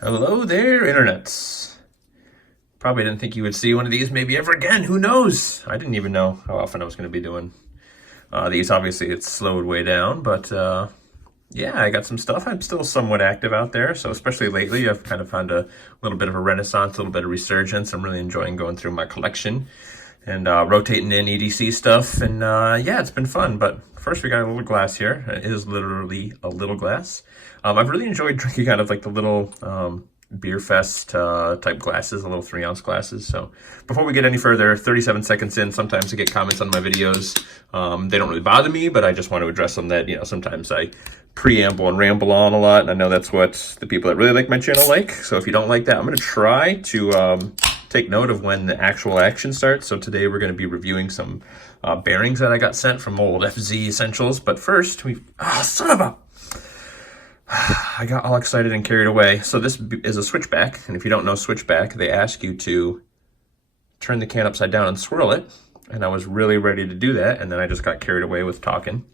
Hello there, internets. Probably didn't think you would see one of these maybe ever again. Who knows? I didn't even know how often I was going to be doing these. Obviously, it's slowed way down, but yeah, I got some stuff. I'm still somewhat active out there, so especially lately, I've kind of found a little bit of a renaissance, a little bit of resurgence. I'm really enjoying going through my collection and rotating in EDC stuff, and yeah, it's been fun. But first, we got a little glass here. It is literally a little glass. I've really enjoyed drinking out of like the little beer fest type glasses, the little 3-ounce glasses. So before we get any further, 37 seconds in, sometimes I get comments on my videos. They don't really bother me, but I just want to address them that, sometimes I preamble and ramble on a lot, and I know that's what the people that really like my channel like. So if you don't like that, I'm going to try to take note of when the actual action starts. So today we're going to be reviewing some bearings that I got sent from old FZ Essentials. But first, son of a... I got all excited and carried away. So this is a switchback, and if you don't know switchback, they ask you to turn the can upside down and swirl it, and I was really ready to do that, and then I just got carried away with talking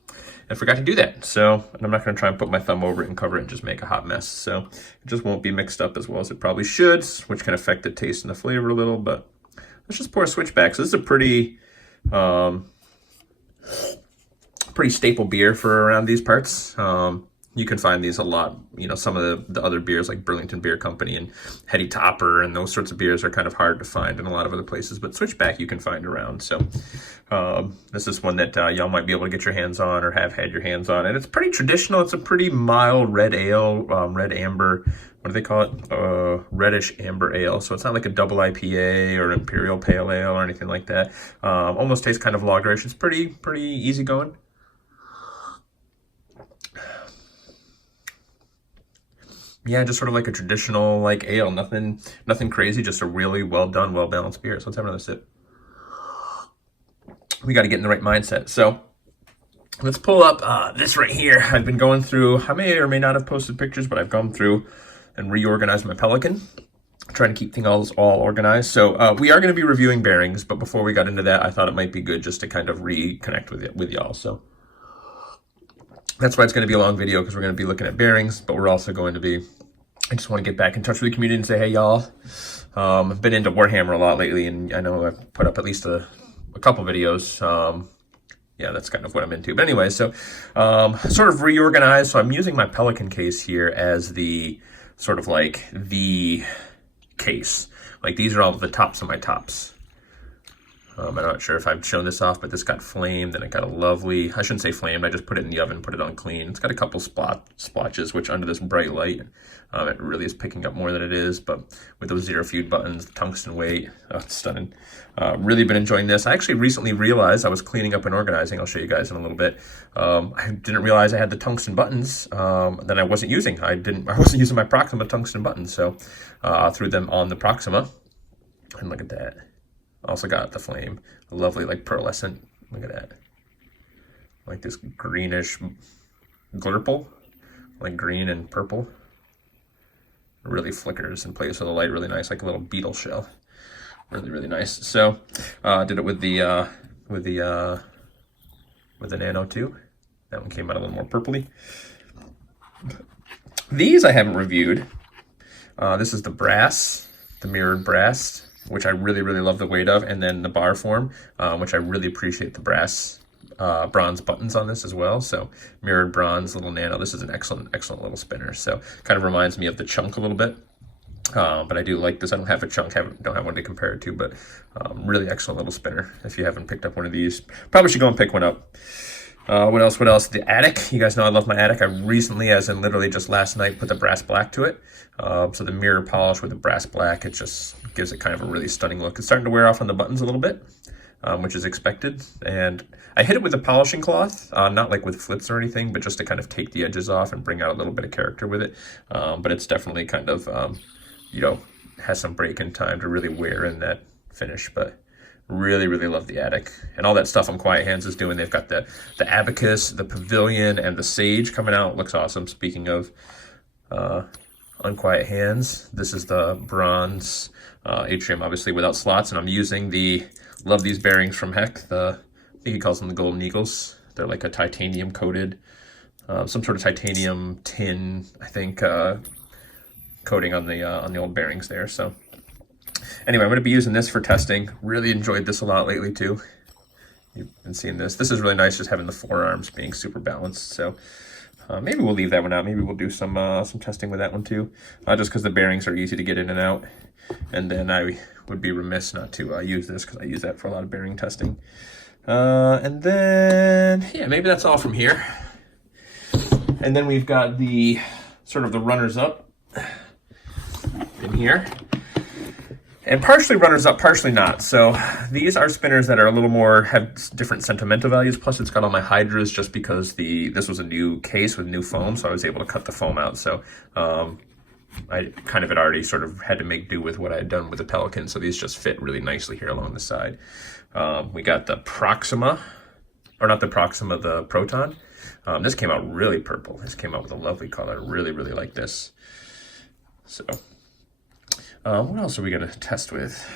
and forgot to do that. So, and I'm not going to try and put my thumb over it and cover it and just make a hot mess. So it just won't be mixed up as well as it probably should, which can affect the taste and the flavor a little, but let's just pour a switchback. So this is a pretty staple beer for around these parts. You can find these a lot. Some of the other beers like Burlington Beer Company and Heady Topper and those sorts of beers are kind of hard to find in a lot of other places, but Switchback you can find around. So this is one that y'all might be able to get your hands on or have had your hands on. And it's pretty traditional. It's a pretty mild red ale, red amber. What do they call it? Reddish amber ale. So it's not like a double IPA or imperial pale ale or anything like that. Almost tastes kind of lagerish. It's pretty easy going. Yeah, just sort of like a traditional like ale, nothing crazy, just a really well done, well balanced beer. So let's have another sip. We got to get in the right mindset. So let's pull up this right here. I've been going through, I may or may not have posted pictures, but I've gone through and reorganized my Pelican, trying to keep things all organized. So we are going to be reviewing bearings, but before we got into that, I thought it might be good just to kind of reconnect with y'all. So that's why it's going to be a long video, because we're going to be looking at bearings, but we're also going to be, I just want to get back in touch with the community and say, hey, y'all, I've been into Warhammer a lot lately, and I know I've put up at least a couple videos. Yeah, that's kind of what I'm into. But anyway, so sort of reorganized. So I'm using my Pelican case here as the sort of like the case. Like these are all the tops of my tops. I'm not sure if I've shown this off, but this got flamed, and it got a lovely, I shouldn't say flamed, I just put it in the oven, put it on clean. It's got a couple splotches, which under this bright light, it really is picking up more than it is, but with those zero feud buttons, the tungsten weight, it's stunning. Really been enjoying this. I actually recently realized I was cleaning up and organizing. I'll show you guys in a little bit. I didn't realize I had the tungsten buttons that I wasn't using. I wasn't using my Proxima tungsten buttons, so I threw them on the Proxima, and look at that. Also got the flame, a lovely like pearlescent. Look at that, like this greenish glurple, like green and purple. It really flickers and plays with the light really nice, like a little beetle shell. Really nice. So did it with the Nano 2. That one came out a little more purpley. These I haven't reviewed. This is the brass, the mirrored brass, which I really love the weight of, and then the bar form, which I really appreciate the bronze buttons on this as well. So mirrored bronze, little nano. This is an excellent little spinner. So kind of reminds me of the Chunk a little bit, but I do like this. I don't have a Chunk, don't have one to compare it to, but really excellent little spinner. If you haven't picked up one of these, probably should go and pick one up. What else? The Attic. You guys know I love my Attic. I recently, as in literally just last night, put the brass black to it. So the mirror polish with the brass black, it just gives it kind of a really stunning look. It's starting to wear off on the buttons a little bit, which is expected. And I hit it with a polishing cloth, not like with flits or anything, but just to kind of take the edges off and bring out a little bit of character with it. But it's definitely kind of, has some break-in time to really wear in that finish. But really love the Attic and all that stuff Unquiet Hands is doing. They've got the Abacus, the Pavilion, and the Sage coming out. It looks awesome. Speaking of Unquiet Hands, this is the bronze Atrium, obviously without slots, and I'm using love these bearings from Heck. I think he calls them the Golden Eagles. They're like a titanium coated, some sort of titanium tin, I think, coating on the old bearings there. So anyway, I'm going to be using this for testing. Really enjoyed this a lot lately too. You've been seeing this. This is really nice, just having the forearms being super balanced. So maybe we'll leave that one out. Maybe we'll do some testing with that one too, just because the bearings are easy to get in and out. And then I would be remiss not to use this, because I use that for a lot of bearing testing. And then, yeah, maybe that's all from here. And then we've got the sort of the runners up in here. And partially runners up, partially not. So these are spinners that are a little more, have different sentimental values. Plus it's got all my hydras, just because this was a new case with new foam, so I was able to cut the foam out. So I kind of had already sort of had to make do with what I had done with the Pelican. So these just fit really nicely here along the side. We got the Proxima, or not the Proxima, the Proton. This came out really purple. This came out with a lovely color. Really, really like this. So what else are we going to test with?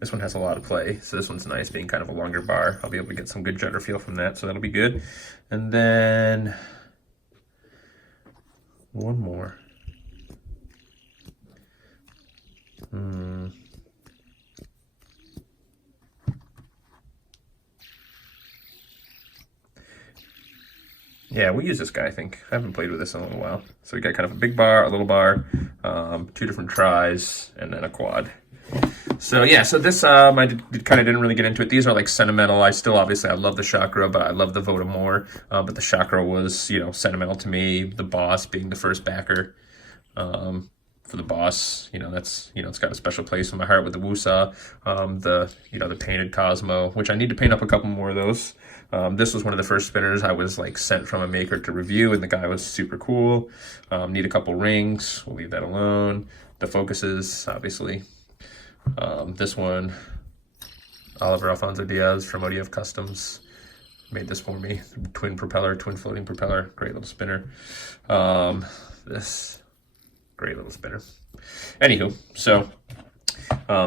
This one has a lot of play, so this one's nice, being kind of a longer bar. I'll be able to get some good judder feel from that, so that'll be good. And then one more. Yeah, we use this guy, I think. I haven't played with this in a little while. So we got kind of a big bar, a little bar, 2 different tries, and then a quad. So yeah, so this, I kind of didn't really get into it. These are like sentimental. I love the Chakra, but I love the Voda more. But the Chakra was, sentimental to me. The Boss being the first backer for the Boss, that's, it's got a special place in my heart with the Wusa. The painted Cosmo, which I need to paint up a couple more of those. This was one of the first spinners I was sent from a maker to review, and the guy was super cool. Need a couple rings. We'll leave that alone. The focuses, obviously. This one, Oliver Alfonso Diaz from ODF Customs made this for me. Twin floating propeller, great little spinner. This, great little spinner. Anywho, so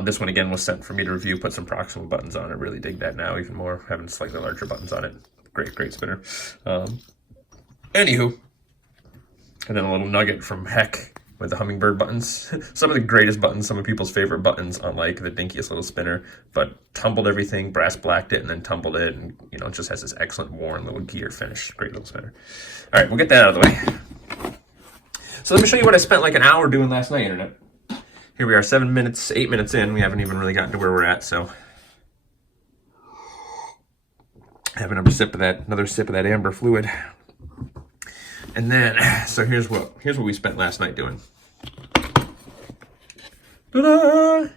this one again was sent for me to review, put some Proxima buttons on it. Really dig that now even more, having slightly larger buttons on it. Great spinner. Anywho, and then a little nugget from Heck with the hummingbird buttons. Some of the greatest buttons, some of people's favorite buttons on the dinkiest little spinner, but tumbled everything, brass blacked it, and then tumbled it, and it just has this excellent worn little gear finish. Great little spinner. All right, we'll get that out of the way. So let me show you what I spent like an hour doing last night, Internet. Here we are, 8 minutes in. We haven't even really gotten to where we're at, so have another sip of that amber fluid. And then, so here's what we spent last night doing. Ta-da!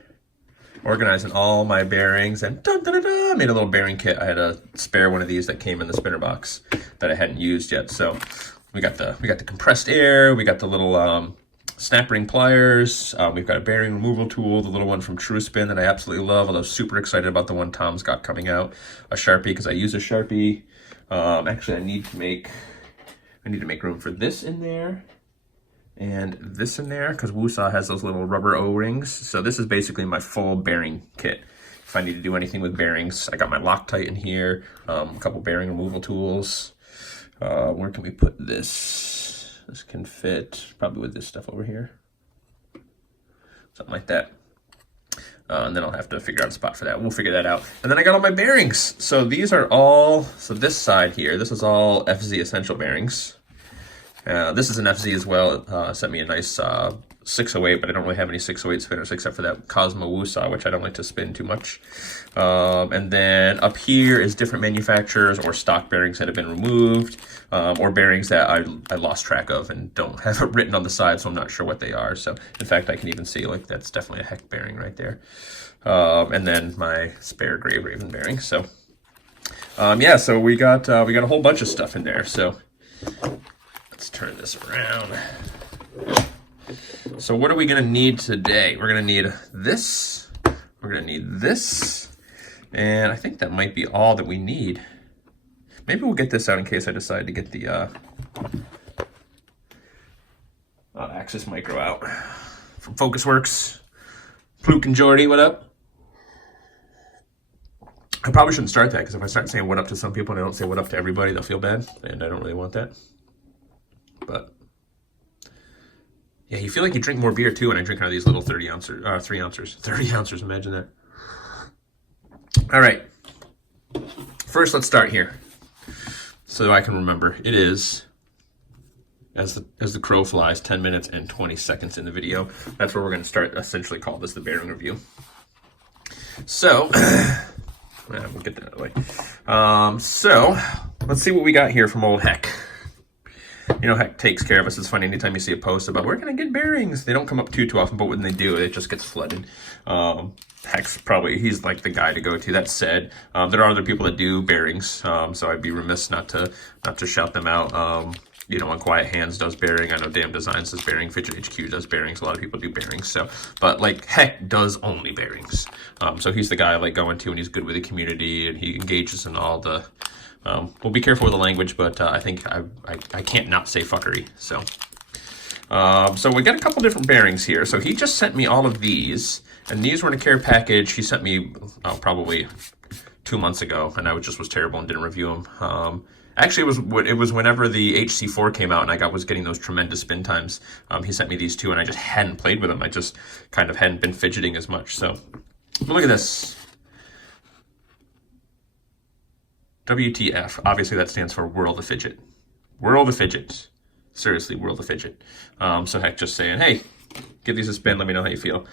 Organizing all my bearings, and da-da-da-da, made a little bearing kit. I had a spare one of these that came in the spinner box that I hadn't used yet. So we got the compressed air, we got the little snap ring pliers, we've got a bearing removal tool, the little one from True Spin that I absolutely love, although super excited about the one Tom's got coming out. A Sharpie, because I use a Sharpie. Actually, I need to make room for this in there and this in there, because Wusa has those little rubber O-rings. So this is basically my full bearing kit. If I need to do anything with bearings, I got my Loctite in here, a couple bearing removal tools. Where can we put this? This can fit probably with this stuff over here. Something like that. And then I'll have to figure out a spot for that. We'll figure that out. And then I got all my bearings. So these are all, so this side here, this is all FZ Essential bearings. This is an FZ as well. Sent me a nice 608, but I don't really have any 608 spinners except for that Cosmo Wusa, which I don't like to spin too much. And then up here is different manufacturers or stock bearings that have been removed, or bearings that I lost track of and don't have it written on the side, so I'm not sure what they are. So in fact, I can even see that's definitely a Heck bearing right there. And then my spare Grave Raven bearing. So yeah, so we got a whole bunch of stuff in there. So let's turn this around. So what are we going to need today? We're going to need this. We're going to need this. And I think that might be all that we need. Maybe we'll get this out in case I decide to get the Axis Micro out from Focusworks. Fluke and Jordy, what up? I probably shouldn't start that, because if I start saying what up to some people and I don't say what up to everybody, they'll feel bad, and I don't really want that. But yeah, you feel like you drink more beer too when I drink out of these little 30 ounces, 3 ounces, 30 ounces. Imagine that. All right. First, let's start here, so I can remember. It is, as the crow flies, 10 minutes and 20 seconds in the video. That's where we're going to start. Essentially, call this the bearing review. So, we'll get that out of the way. So, let's see what we got here from old Heck. You know, Heck takes care of us. It's funny, anytime you see a post about, we're going to get bearings, they don't come up too often, but when they do, it just gets flooded. Heck's probably, he's like the guy to go to. That said, there are other people that do bearings, so I'd be remiss not to shout them out. You know, Unquiet Hands does bearing. I know Damn Designs does bearing. Fidget HQ does bearings. A lot of people do bearings. So, but like Heck does only bearings. So he's the guy I like going to, and he's good with the community, and he engages in all the. We'll be careful with the language, but I think I can't not say fuckery. So, so we got a couple different bearings here. So he just sent me all of these, and these were in a care package. He sent me probably 2 months ago, and I was terrible and didn't review them. Actually, it was whenever the HC4 came out and I was getting those tremendous spin times. He sent me these two, and I just hadn't played with them. I just kind of hadn't been fidgeting as much. So, look at this. WTF. Obviously, that stands for World of Fidget. World of Fidget. Seriously, World of Fidget. So Heck just saying, hey, give these a spin. Let me know how you feel.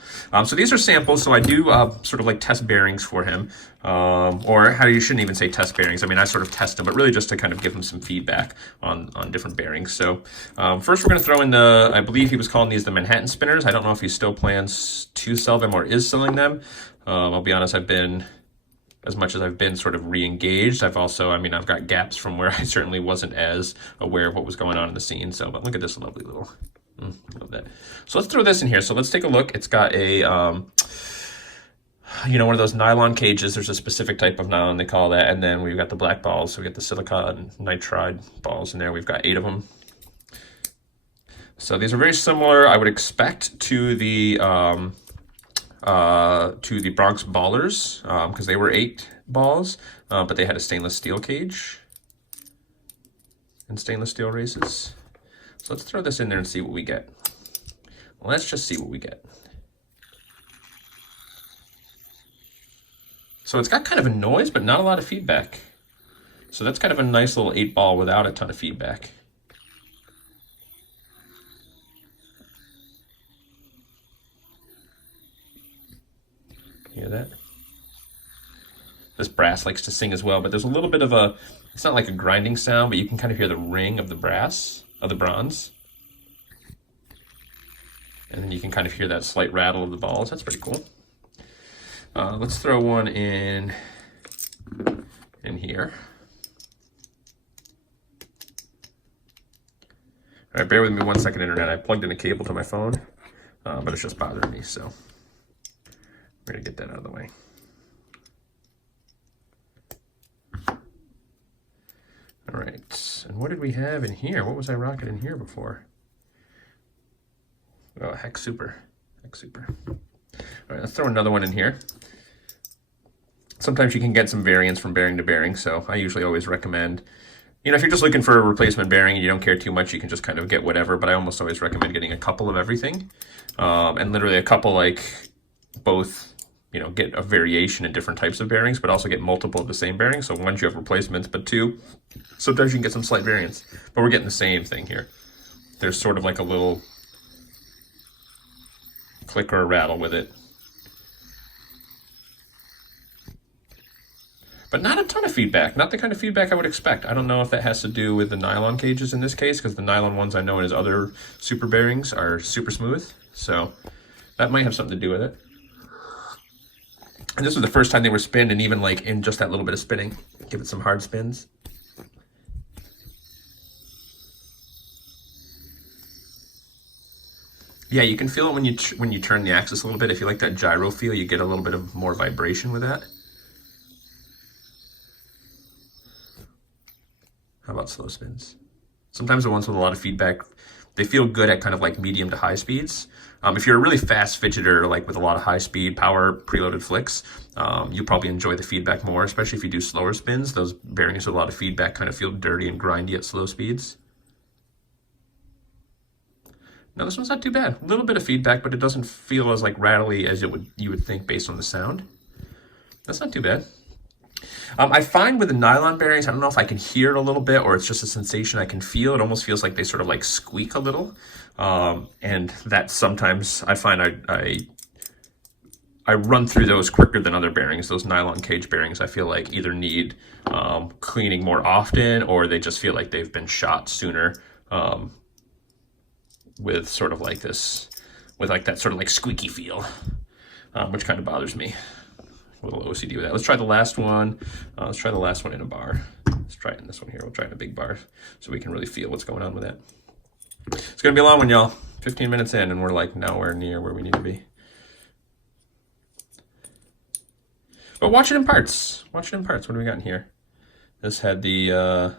So these are samples. So I do sort of like test bearings for him. Or how you shouldn't even say test bearings. I mean, I sort of test them, but really just to kind of give him some feedback on different bearings. So first we're going to throw in I believe he was calling these the Manhattan spinners. I don't know if he still plans to sell them or is selling them. I'll be honest, as much as I've been sort of re-engaged, I've got gaps from where I certainly wasn't as aware of what was going on in the scene. So, but look at this lovely little, love that. So let's throw this in here. So let's take a look. It's got a, one of those nylon cages. There's a specific type of nylon they call that. And then we've got the black balls. So we got the silicon nitride balls in there. We've got 8 of them. So these are very similar, I would expect, to the Bronx Ballers, because they were 8 balls, but they had a stainless steel cage and stainless steel races. So let's throw this in there and see what we get. Let's just see what we get. So it's got kind of a noise, but not a lot of feedback. So that's kind of a nice little 8 ball without a ton of feedback. Hear that? This brass likes to sing as well, but there's a little bit of it's not like a grinding sound, but you can kind of hear the ring of the brass, of the bronze. And then you can kind of hear that slight rattle of the balls. That's pretty cool. Let's throw one in here. All right, bear with me 1 second, internet. I plugged in a cable to my phone, but it's just bothering me, so we're gonna get that out of the way. All right, and what did we have in here? What was I rocking in here before? Oh, Heck Super. Heck Super. All right, let's throw another one in here. Sometimes you can get some variance from bearing to bearing, so I usually always recommend, if you're just looking for a replacement bearing and you don't care too much, you can just kind of get whatever, but I almost always recommend getting a couple of everything. And literally a couple, like, both, get a variation in different types of bearings, but also get multiple of the same bearing. So 1, you have replacements, but 2, sometimes you can get some slight variance. But we're getting the same thing here. There's sort of like a little click or a rattle with it. But not a ton of feedback, not the kind of feedback I would expect. I don't know if that has to do with the nylon cages in this case, because the nylon ones I know in his other super bearings are super smooth. So that might have something to do with it. And this was the first time they were spinned, and even like in just that little bit of spinning, give it some hard spins. Yeah, you can feel it when you turn the axis a little bit. If you like that gyro feel, you get a little bit of more vibration with that. How about slow spins? Sometimes the ones with a lot of feedback, They feel good at kind of like medium to high speeds. If you're a really fast fidgeter, like with a lot of high speed power preloaded flicks, you'll probably enjoy the feedback more, especially if you do slower spins. Those bearings with a lot of feedback kind of feel dirty and grindy at slow speeds. Now this one's not too bad. A little bit of feedback, but it doesn't feel as like rattly as you would think based on the sound. That's not too bad. I find with the nylon bearings, I don't know if I can hear it a little bit or it's just a sensation I can feel. It almost feels like they sort of like squeak a little. And that sometimes I find I run through those quicker than other bearings. Those nylon cage bearings I feel like either need cleaning more often or they just feel like they've been shot sooner with sort of like this, with like that sort of like squeaky feel, which kind of bothers me. A little OCD with that. Let's try the last one. Let's try the last one in a bar. Let's try it in this one here. We'll try it in a big bar so we can really feel what's going on with that. It's going to be a long one, y'all. 15 minutes in and we're like nowhere near where we need to be. But watch it in parts. Watch it in parts. What do we got in here? This had the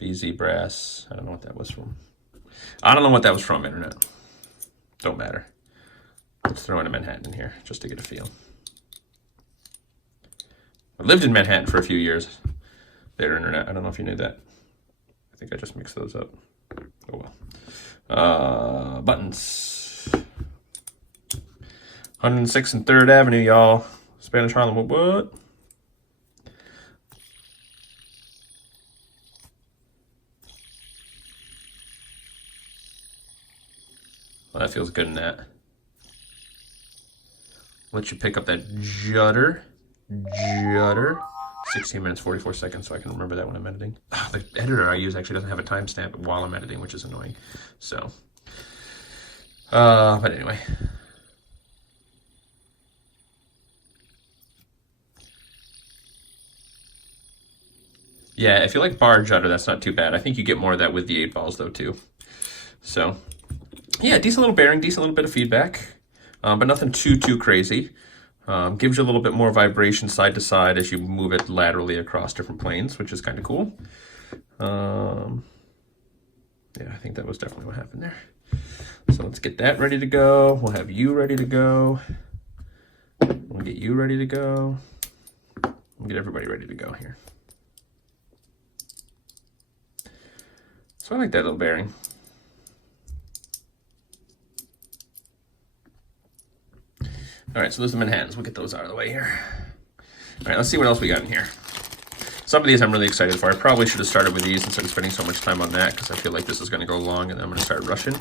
BZ brass. I don't know what that was from. I don't know what that was from, internet. Don't matter. Let's throw in a Manhattan in here just to get a feel. I lived in Manhattan for a few years. There, internet. I don't know if you knew that. I think I just mixed those up. Oh well. Buttons. 106th and 3rd Avenue, y'all. Spanish Harlem. What? Well, that feels good in that. Let you pick up that judder. 16 minutes 44 seconds, so I can remember that when I'm editing. The editor I use actually doesn't have a timestamp while I'm editing, which is annoying. So but anyway, yeah, if you like bar judder, that's not too bad. I think you get more of that with the 8 balls though too. So yeah, decent little bearing, decent little bit of feedback, but nothing too crazy. Gives you a little bit more vibration side to side as you move it laterally across different planes, which is kind of cool. Yeah, I think that was definitely what happened there. So let's get that ready to go. We'll have you ready to go. We'll get you ready to go. We'll get everybody ready to go here. So I like that little bearing. All right, so those are the Manhattans. We'll get those out of the way here. All right, let's see what else we got in here. Some of these I'm really excited for. I probably should have started with these instead of spending so much time on that because I feel like this is going to go long and then I'm going to start rushing.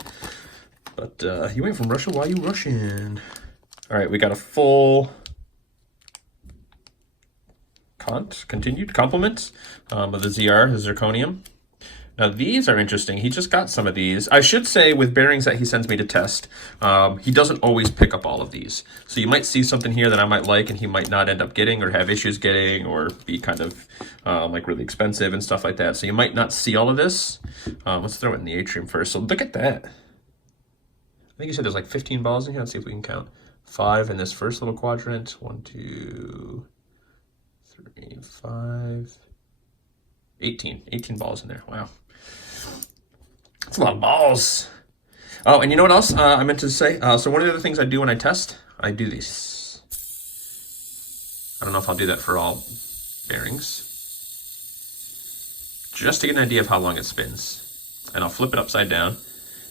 But you went from Russia, why are you rushing? All right, we got a full continued complement of the ZR, the zirconium. Now these are interesting. He just got some of these. I should say with bearings that he sends me to test, he doesn't always pick up all of these. So you might see something here that I might like and he might not end up getting or have issues getting or be kind of like really expensive and stuff like that. So you might not see all of this. Let's throw it in the Atrium first. So look at that. I think you said there's like 15 balls in here. Let's see if we can count. 5 in this first little quadrant. 1, 2, 3, 5, 18. 18 balls in there. Wow. That's a lot of balls. Oh, and you know what else I meant to say? So one of the other things I do when I test, I do these. I don't know if I'll do that for all bearings. Just to get an idea of how long it spins. And I'll flip it upside down.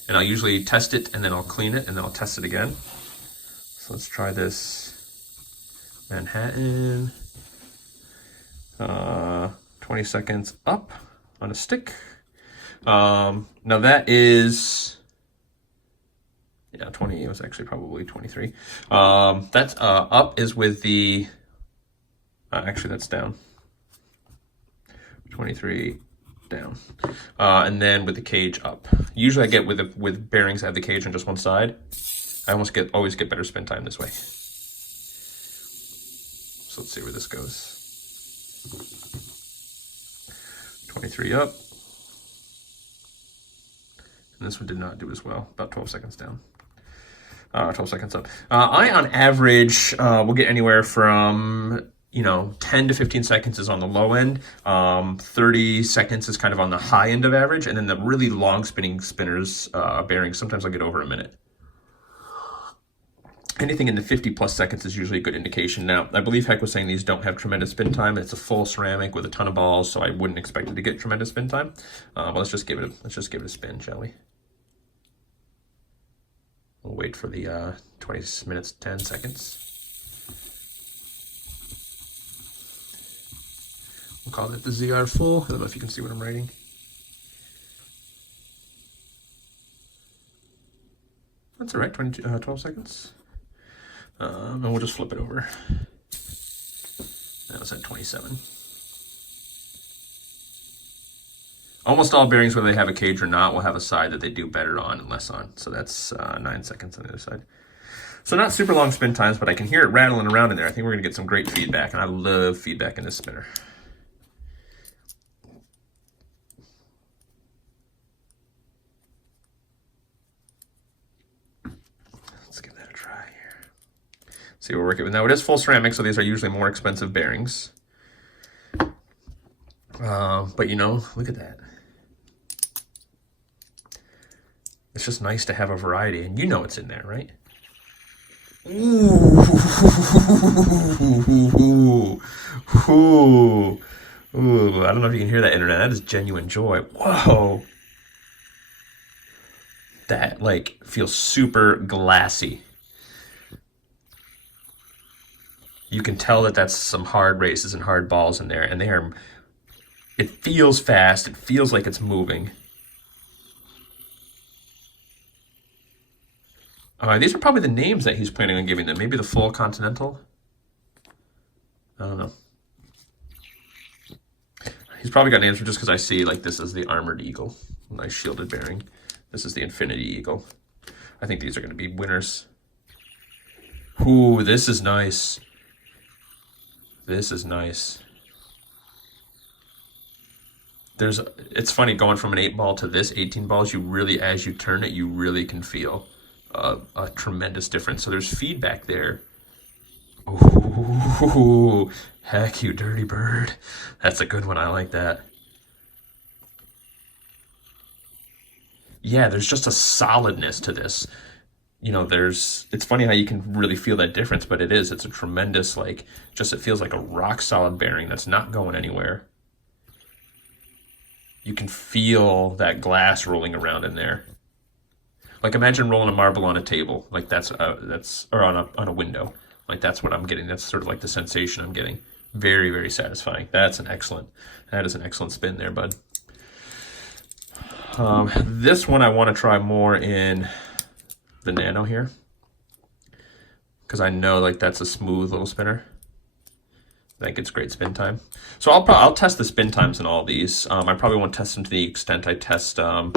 And I'll usually test it, and then I'll clean it, and then I'll test it again. So let's try this Manhattan. 20 seconds up on a stick. Now that is, yeah, 20, it was actually probably 23. That's up is with the, actually that's down. 23 down. And then with the cage up. Usually I get with bearings that have the cage on just one side. I always get better spin time this way. So let's see where this goes. 23 up. And this one did not do as well, about 12 seconds down. 12 seconds up. I, on average, will get anywhere from you know, 10 to 15 seconds is on the low end. 30 seconds is kind of on the high end of average. And then the really long spinning spinners, bearings, sometimes I'll get over a minute. Anything in the 50 plus seconds is usually a good indication. Now, I believe Heck was saying these don't have tremendous spin time. It's a full ceramic with a ton of balls, so I wouldn't expect it to get tremendous spin time. But let's just give it a spin, shall we? We'll wait for the 20 minutes, 10 seconds. We'll call that the ZR full. I don't know if you can see what I'm writing. That's all right, 12 seconds. And we'll just flip it over. That was at 27. Almost all bearings, whether they have a cage or not, will have a side that they do better on and less on. So that's 9 seconds on the other side. So not super long spin times, but I can hear it rattling around in there. I think we're going to get some great feedback, and I love feedback in this spinner. Let's give that a try here. See what we're working with. Now, it is full ceramic, so these are usually more expensive bearings. But, you know, look at that. It's just nice to have a variety, and you know it's in there, right? Ooh. Ooh. Ooh. I don't know if you can hear that, internet. That is genuine joy. Whoa. That, like, feels super glassy. You can tell that that's some hard races and hard balls in there, and they are... It feels fast. It feels like it's moving. These are probably the names that he's planning on giving them. Maybe the full continental? I don't know. He's probably got names just because I see, like, this is the armored eagle. Nice shielded bearing. This is the infinity eagle. I think these are going to be winners. Ooh, this is nice. This is nice. It's funny going from an 8 ball to this 18 balls. You really, as you turn it, you really can feel a tremendous difference. So there's feedback there. Ooh, heck, you dirty bird. That's a good one. I like that. Yeah, there's just a solidness to this. You know, it's funny how you can really feel that difference, but it's a tremendous, like, it feels like a rock solid bearing that's not going anywhere. You can feel that glass rolling around in there. Like, imagine rolling a marble on a table, like or on a window. Like, that's what I'm getting. That's sort of like the sensation I'm getting. Very, very satisfying. That is an excellent spin there, bud. This one I want to try more in the nano here, because I know, like, that's a smooth little spinner. That gets great spin time. So I'll test the spin times in all these. I probably won't test them to the extent I test like an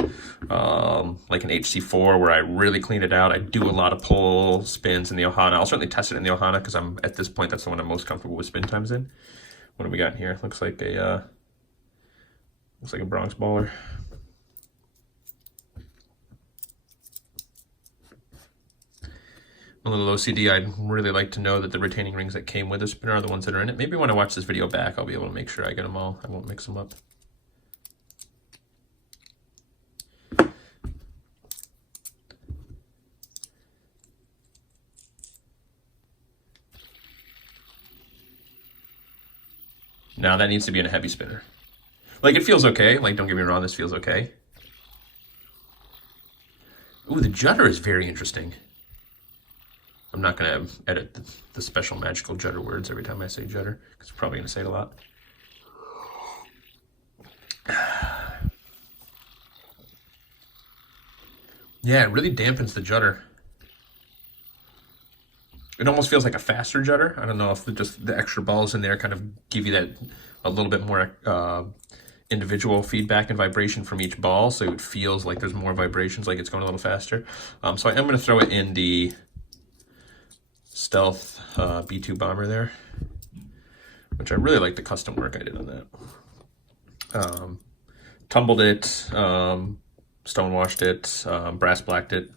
HC4 where I really clean it out. I do a lot of pull spins in the Ohana. I'll certainly test it in the Ohana because at this point that's the one I'm most comfortable with spin times in. What do we got here? Looks like a Bronx baller. A little OCD, I'd really like to know that the retaining rings that came with the spinner are the ones that are in it. Maybe when I watch this video back, I'll be able to make sure I get them all. I won't mix them up. Now that needs to be in a heavy spinner. Like, it feels okay. Like, don't get me wrong, this feels okay. Ooh, the judder is very interesting. I'm not going to edit the special magical judder words every time I say judder, because I'm probably going to say it a lot. Yeah, it really dampens the judder. It almost feels like a faster judder. I don't know if just the extra balls in there kind of give you that a little bit more individual feedback and vibration from each ball, so it feels like there's more vibrations, like it's going a little faster. So I am going to throw it in the Stealth B2 bomber there, which I really like the custom work I did on that. Tumbled it, stone washed it, brass blacked it.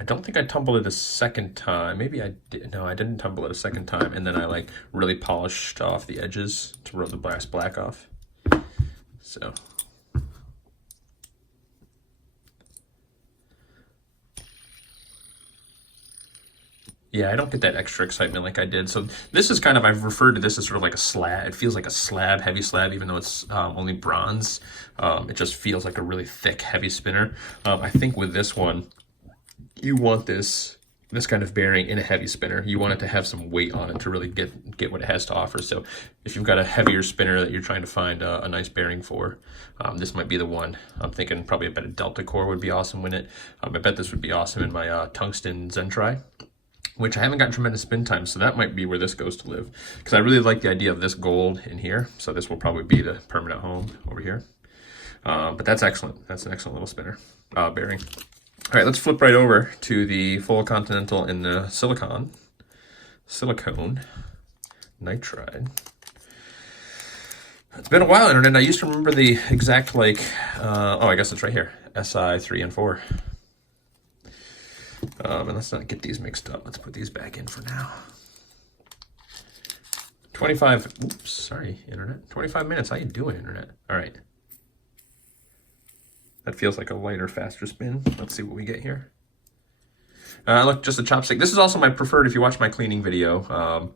I don't think I tumbled it a second time. Maybe I did. No, I didn't tumble it a second time. And then I like really polished off the edges to rub the brass black off. So. Yeah, I don't get that extra excitement like I did. So this is kind of, I've referred to this as sort of like a slab. It feels like a slab, heavy slab, even though it's only bronze. It just feels like a really thick, heavy spinner. I think with this one, you want this kind of bearing in a heavy spinner. You want it to have some weight on it to really get what it has to offer. So if you've got a heavier spinner that you're trying to find a nice bearing for, this might be the one. I'm thinking probably a bit of Delta core would be awesome with it. I bet this would be awesome in my tungsten Zentri, which I haven't gotten tremendous spin time, so that might be where this goes to live. Because I really like the idea of this gold in here, so this will probably be the permanent home over here. But that's excellent. That's an excellent little spinner bearing. All right, let's flip right over to the full continental in the silicone nitride. It's been a while, Internet. I used to remember the exact, like, I guess it's right here, SI 3 and 4. And let's not get these mixed up. Let's put these back in for now. 25, oops, sorry, Internet. 25 minutes, how you doing, Internet? All right. That feels like a lighter, faster spin. Let's see what we get here. Look, just a chopstick. This is also my preferred, if you watch my cleaning video,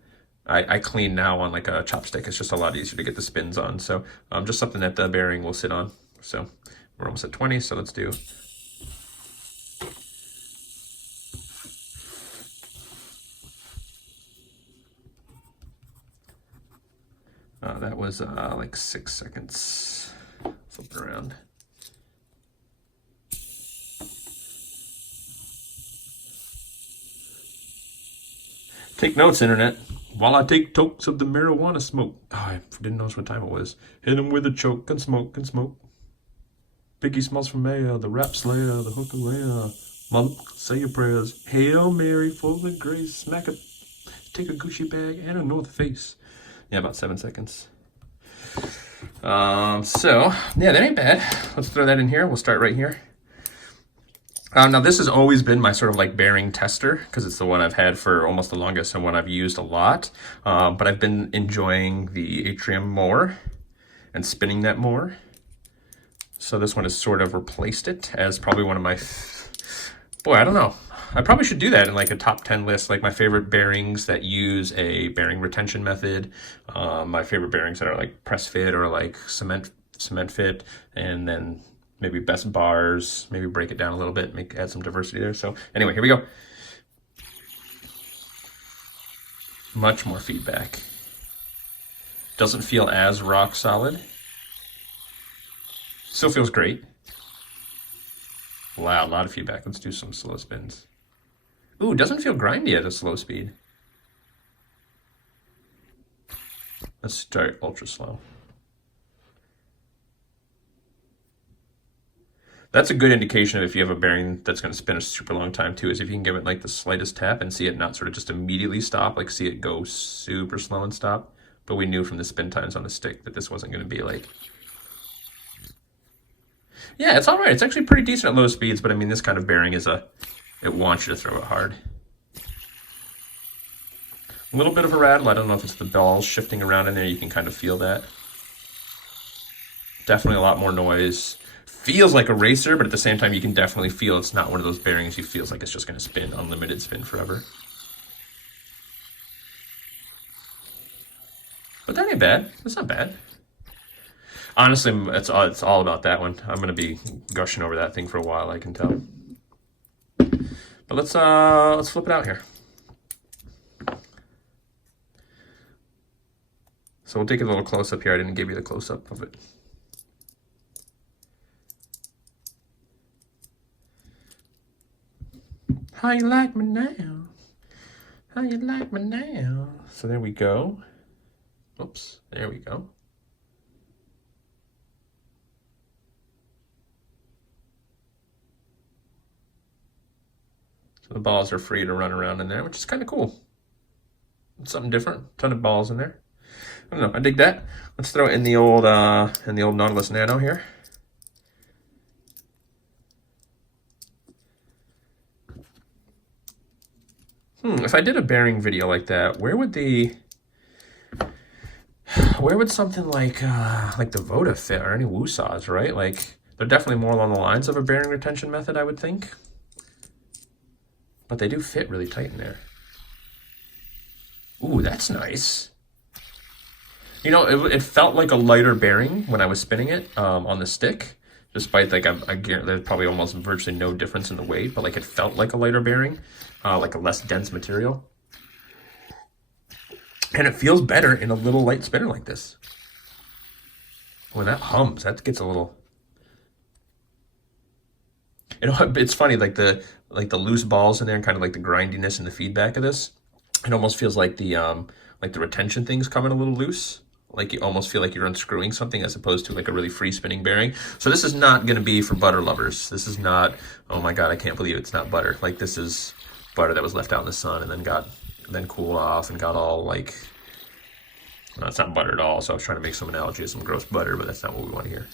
I clean now on like a chopstick. It's just a lot easier to get the spins on. So just something that the bearing will sit on. So we're almost at 20, so let's do. That was like 6 seconds. Flip it around. Take notes, Internet. While I take tokes of the marijuana smoke. Oh, I didn't notice what time it was. Hit him with a choke and smoke and smoke. Biggie smells from mayor, the rap slayer, the hooker layer. Mother, say your prayers. Hail Mary, full of grace. Smack it. Take a Gucci bag and a North Face. Yeah, about 7 seconds. So, yeah, that ain't bad. Let's throw that in here. We'll start right here. Now, this has always been my sort of like bearing tester because it's the one I've had for almost the longest and one I've used a lot. But I've been enjoying the Atrium more and spinning that more. So this one has sort of replaced it as probably one of my, boy, I don't know. I probably should do that in like a top 10 list, like my favorite bearings that use a bearing retention method, my favorite bearings that are like press fit or like cement fit, and then maybe best bars, maybe break it down a little bit, add some diversity there. So anyway, here we go. Much more feedback. Doesn't feel as rock solid. Still feels great. Wow, a lot of feedback. Let's do some slow spins. Ooh, doesn't feel grindy at a slow speed. Let's start ultra slow. That's a good indication of if you have a bearing that's going to spin a super long time too, is if you can give it like the slightest tap and see it not sort of just immediately stop, like see it go super slow and stop. But we knew from the spin times on the stick that this wasn't going to be like... Yeah, it's all right. It's actually pretty decent at low speeds, but I mean, this kind of bearing is it wants you to throw it hard. A little bit of a rattle. I don't know if it's the balls shifting around in there. You can kind of feel that. Definitely a lot more noise. Feels like a racer, but at the same time, you can definitely feel it's not one of those bearings you feels like it's just going to spin, unlimited spin forever. But that ain't bad. That's not bad. Honestly, it's all about that one. I'm going to be gushing over that thing for a while, I can tell. But let's flip it out here. So we'll take a little close up here. I didn't give you the close up of it. How you like me now? How you like me now? So there we go. Oops, there we go. So the balls are free to run around in there, which is kind of cool. It's something different. Ton of balls in there. I don't know. I dig that. Let's throw it in the old Nautilus Nano here. If I did a bearing video like that, where would something like the Voda fit, or any Woosaws, right? Like, they're definitely more along the lines of a bearing retention method, I would think. But they do fit really tight in there. Ooh, that's nice. You know, it felt like a lighter bearing when I was spinning it on the stick. Despite, like, there's probably almost virtually no difference in the weight, but, like, it felt like a lighter bearing, like a less dense material. And it feels better in a little light spinner like this. When that hums, that gets a little... You know, it's funny, like the loose balls in there and kind of like the grindiness and the feedback of this. It almost feels like the retention thing's coming a little loose. Like you almost feel like you're unscrewing something as opposed to like a really free spinning bearing. So this is not going to be for butter lovers. This is not, oh my God, I can't believe it's not butter. Like this is butter that was left out in the sun and then cooled off and got all like, no, it's not butter at all. So I was trying to make some analogy of some gross butter, but that's not what we want to hear.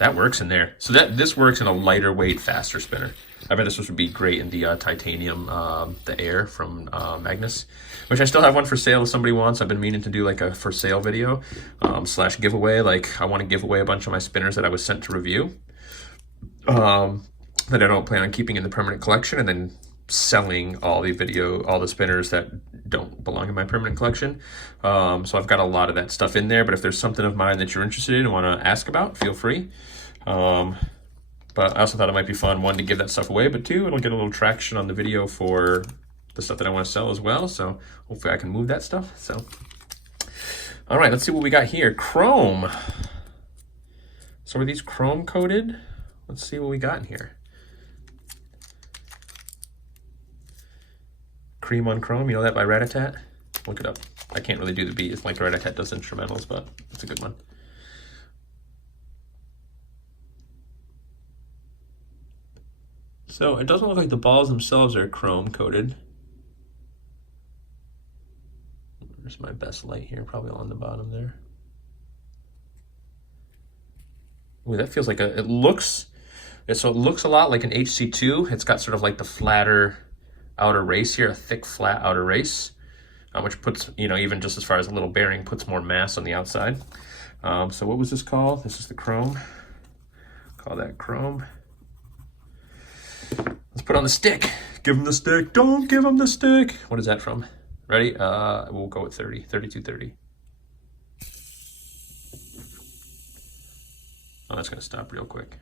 That works in there. So this works in a lighter weight, faster spinner. I bet this would be great in the titanium, the Air from Magnus, which I still have one for sale if somebody wants. I've been meaning to do like a for sale video / giveaway. Like I want to give away a bunch of my spinners that I was sent to review that I don't plan on keeping in the permanent collection, and then selling all the spinners that don't belong in my permanent collection. So I've got a lot of that stuff in there, but if there's something of mine that you're interested in and want to ask about, feel free. But I also thought it might be fun, one, to give that stuff away, but two, it'll get a little traction on the video for the stuff that I want to sell as well. So hopefully I can move that stuff. So, all right, let's see what we got here. Chrome. So are these chrome coated? Let's see what we got in here. Cream on Chrome, you know that by Rat-a-tat? Look it up. I can't really do the beat. It's like Rat-a-tat does instrumentals, but it's a good one. So it doesn't look like the balls themselves are chrome coated. There's my best light here, probably on the bottom there. Ooh, that feels like it looks a lot like an HC2. It's got sort of like the flatter outer race here, a thick flat outer race, which puts, you know, even just as far as a little bearing, puts more mass on the outside. So what was this called? This is the chrome. Call that chrome. Let's put on the stick. Give him the stick. Don't give him the stick. What is that from? Ready? We'll go with 30. 3230. Oh, that's going to stop real quick.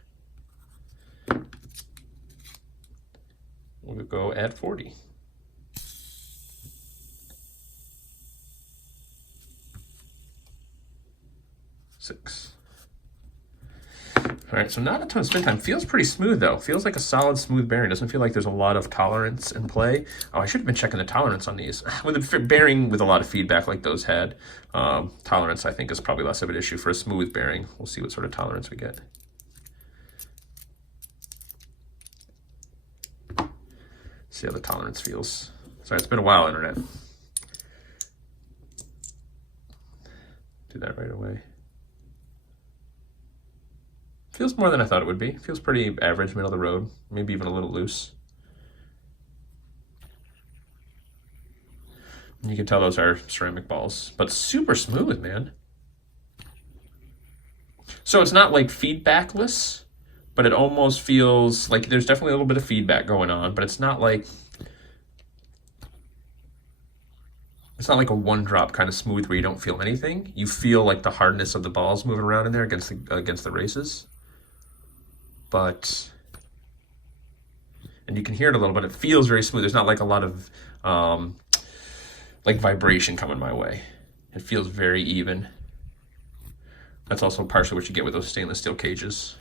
We'll go at 40. 6. All right, so not a ton of spin time. Feels pretty smooth though. Feels like a solid smooth bearing. Doesn't feel like there's a lot of tolerance in play. Oh, I should have been checking the tolerance on these. With a bearing with a lot of feedback like those had, tolerance I think is probably less of an issue for a smooth bearing. We'll see what sort of tolerance we get. See how the tolerance feels. Sorry, it's been a while, internet. Do that right away. Feels more than I thought it would be. Feels pretty average, middle of the road, maybe even a little loose. And you can tell those are ceramic balls, but super smooth, man. So it's not like feedbackless, but it almost feels like there's definitely a little bit of feedback going on, but it's not like a one drop kind of smooth where you don't feel anything. You feel like the hardness of the balls moving around in there against the races. But, and you can hear it a little bit, it feels very smooth. There's not like a lot of like vibration coming my way. It feels very even. That's also partially what you get with those stainless steel cages.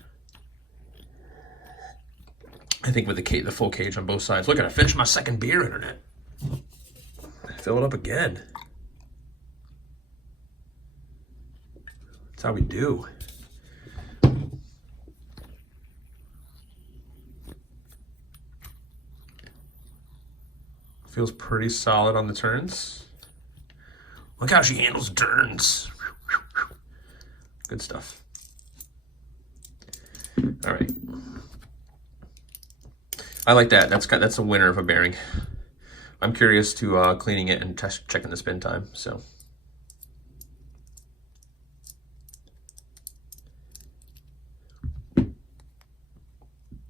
I think with the full cage on both sides. Look at it, I finished my second beer, internet. Fill it up again. That's how we do. Feels pretty solid on the turns. Look how she handles the turns. Good stuff. All right. I like that. That's a winner of a bearing. I'm curious to cleaning it and checking the spin time. So.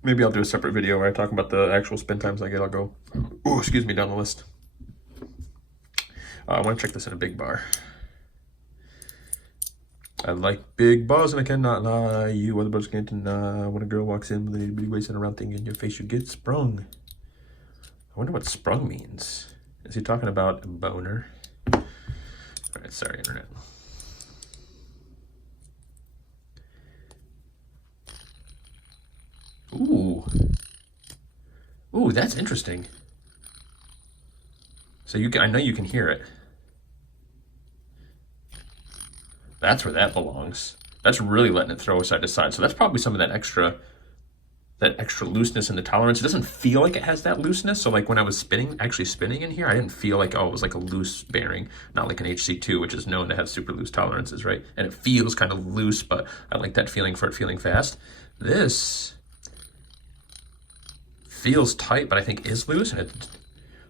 Maybe I'll do a separate video where I talk about the actual spin times I get. I'll go, oh, excuse me, down the list. I want to check this in a big bar. I like big bars and I cannot lie. You other brothers can't deny. When a girl walks in with a big waist and around thing in your face, you get sprung. I wonder what sprung means. Is he talking about a boner? All right, sorry, internet. Ooh. Ooh, that's interesting. So you can, I know you can hear it. That's where that belongs. That's really letting it throw side to side. So that's probably some of that extra looseness in the tolerance. It doesn't feel like it has that looseness. So like when I was actually spinning in here, I didn't feel like, oh, it was like a loose bearing, not like an HC2, which is known to have super loose tolerances, right? And it feels kind of loose, but I like that feeling for it feeling fast. This feels tight, but I think is loose. And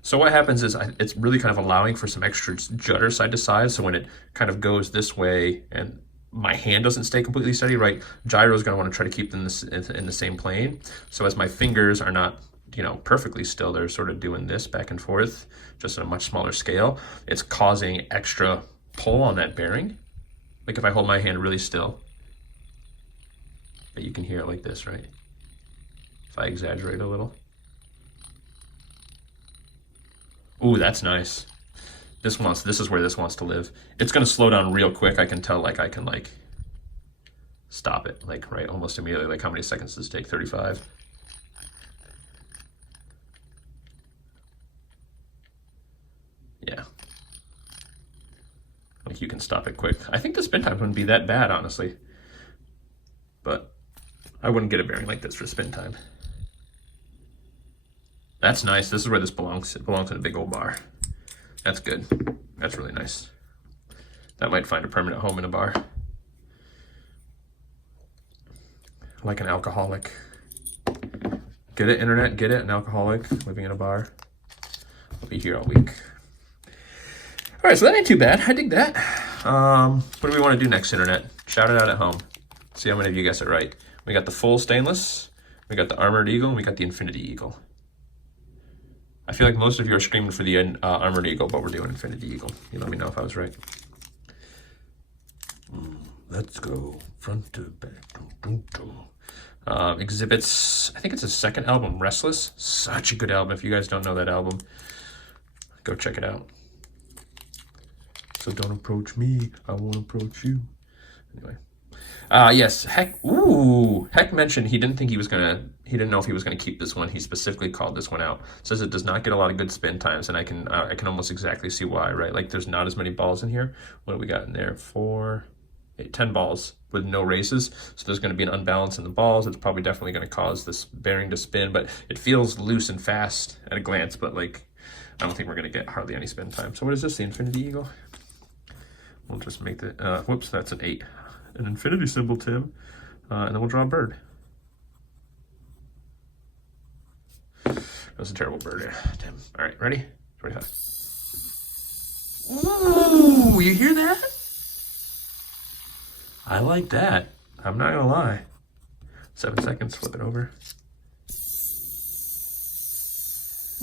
so what happens is it's really kind of allowing for some extra judder side to side. So when it kind of goes this way and my hand doesn't stay completely steady, right? Gyro is going to want to try to keep them in the same plane. So as my fingers are not, you know, perfectly still, they're sort of doing this back and forth, just at a much smaller scale. It's causing extra pull on that bearing. Like if I hold my hand really still, you can hear it like this, right? If I exaggerate a little. Ooh, that's nice. This is where this wants to live. It's gonna slow down real quick. I can tell, like I can like stop it, like right almost immediately. Like how many seconds does it take? 35. Yeah. Like you can stop it quick. I think the spin time wouldn't be that bad, honestly. But I wouldn't get a bearing like this for spin time. That's nice. This is where this belongs. It belongs in a big old bar. That's good. That's really nice. That might find a permanent home in a bar. Like an alcoholic. Get it, internet? Get it? An alcoholic living in a bar. I'll be here all week. All right, so that ain't too bad. I dig that. What do we want to do next, internet? Shout it out at home. See how many of you guess it right. We got the full stainless, we got the armored eagle, and we got the infinity eagle. I feel like most of you are screaming for the armored eagle, but we're doing infinity eagle. You let me know if I was right. Let's go front to back. Exhibits, I think it's his second album, Restless. Such a good album. If you guys don't know that album, go check it out. So don't approach me, I won't approach you. Anyway. Yes, Heck mentioned he didn't know if he was gonna keep this one. He specifically called this one out. Says it does not get a lot of good spin times, and I can almost exactly see why, right? Like there's not as many balls in here. What do we got in there? 10 balls with no races. So there's gonna be an unbalance in the balls. It's probably definitely gonna cause this bearing to spin, but it feels loose and fast at a glance, but like, I don't think we're gonna get hardly any spin time. So what is this, the Infinity Eagle? We'll just make the, whoops, that's an 8. An infinity symbol, Tim, and then we'll draw a bird. That's a terrible bird, yeah, Tim. All right, ready? 25. Ooh, you hear that? I like that. I'm not gonna lie. 7 seconds, flip it over.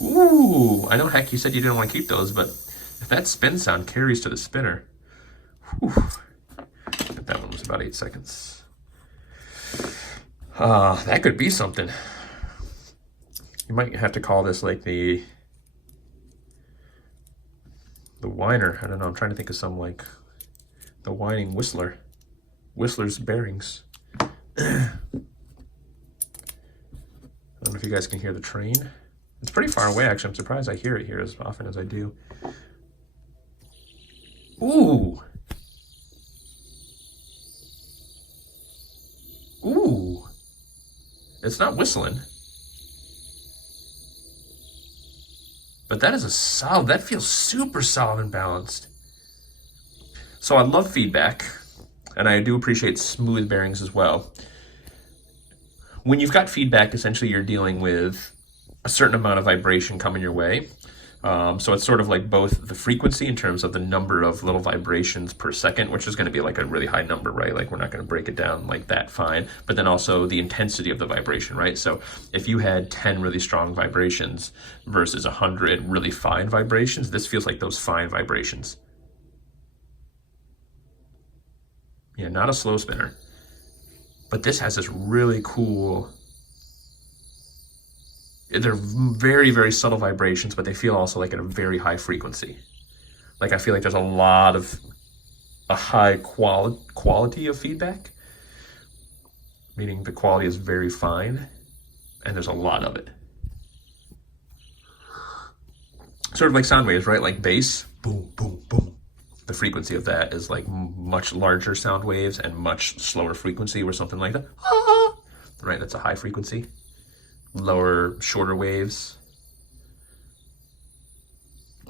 Ooh, I know, Heck, you said you didn't want to keep those, but if that spin sound carries to the spinner, whew. That one was about 8 seconds. That could be something. You might have to call this like the whiner. I don't know. I'm trying to think of some like the whining whistler. Whistler's bearings. I don't know if you guys can hear the train. It's pretty far away, actually. I'm surprised I hear it here as often as I do. Ooh. Ooh, it's not whistling, but that is a solid, that feels super solid and balanced. So I love feedback, and I do appreciate smooth bearings as well. When you've got feedback, essentially you're dealing with a certain amount of vibration coming your way. So it's sort of like both the frequency in terms of the number of little vibrations per second, which is going to be like a really high number, right? Like we're not going to break it down like that fine, but then also the intensity of the vibration, right? So if you had 10 really strong vibrations versus 100 really fine vibrations, this feels like those fine vibrations. Yeah, not a slow spinner, but this has this really cool, they're very, very subtle vibrations, but they feel also like at a very high frequency. Like I feel like there's a high quality of feedback, meaning the quality is very fine and there's a lot of it. Sort of like sound waves, right? Like bass, boom, boom, boom. The frequency of that is like much larger sound waves and much slower frequency or something like that. Right, that's a high frequency. Lower, shorter waves.